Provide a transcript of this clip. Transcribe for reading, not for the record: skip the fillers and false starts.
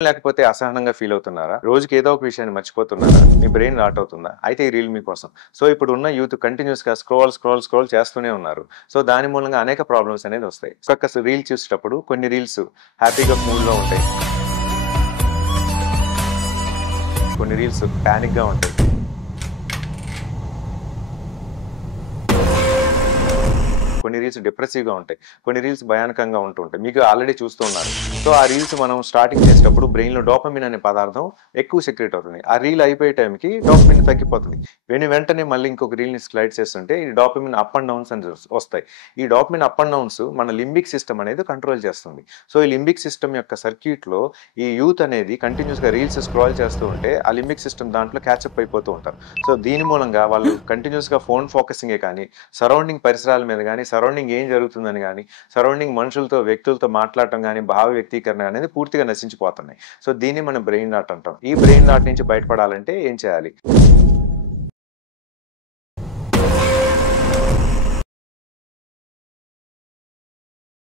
లేకపోతే అసహనంగా ఫీల్ అవుతున్నారా? రోజుకి ఏదో ఒక విషయాన్ని మర్చిపోతున్నారా? మీ బ్రెయిన్ రాట్ అవుతుందా? అయితే ఈ రీల్ మీకోసం. సో ఇప్పుడు ఉన్న యూత్ కంటిన్యూస్‌గా స్క్రోల్ చేస్తూనే ఉన్నారు. సో దాని మూలంగా అనేక ప్రాబ్లమ్స్ అనేది వస్తాయి. ఒక్క రీల్ చూసేటప్పుడు కొన్ని రీల్స్ హ్యాపీగా మూడ్‌లో ఉంటాయి. కొన్ని రీల్స్ పానిక్‌గా ఉంటాయి. కొన్ని రీల్స్ డిప్రెసివ్‌గా ఉంటాయి. కొన్ని రీల్స్ భయానకంగా ఉంటుంటాయి. మీకు ఆల్రెడీ చూస్తూ ఉన్నారు. సో ఆ రీల్స్ మనం స్టార్టింగ్ చేసేటప్పుడు బ్రెయిన్‌లో డోపమిన్ అనే పదార్థం ఎక్కువ సెక్రెట్ అవుతుంది. ఆ రీల్ అయిపోయే టైంకి డోపమిన్ తగ్గిపోతుంది. వెంటనే మళ్ళీ ఇంకొక రీల్‌ని స్లైడ్ చేస్తుంటే ఈ డోపమిన్ అప్ అండ్ డౌన్స్ అని వస్తాయి. ఈ డోపమిన్ అప్ అండ్ డౌన్స్ మన లింబిక్ సిస్టమ్ అనేది కంట్రోల్ చేస్తుంది. సో ఈ లింబిక్ సిస్టమ్ యొక్క సర్క్యూట్‌లో ఈ యూత్ అనేది కంటిన్యూస్‌గా రీల్స్ స్క్రోల్ చేస్తూ ఉంటే ఆ లింబిక్ సిస్టమ్ దాంట్లో క్యాచప్ అయిపోతూ ఉంటారు. సో దీని మూలంగా వాళ్ళు కంటిన్యూస్‌గా ఫోన్ ఫోకసింగే కానీ, సరౌండింగ్ పరిసరాల మీద గానీ, సరౌండింగ్ ఏం జరుగుతుందని గానీ, సరౌండింగ్ మనుషులతో, వ్యక్తులతో మాట్లాడటం గానీ, భావ వ్యక్తీకరణ అనేది పూర్తిగా నశించిపోతున్నాయి. సో దీన్ని మనం బ్రెయిన్ రాట్ అంటాం. ఈ బ్రెయిన్ రాట్ నుంచి బయటపడాలంటే ఏం చేయాలి?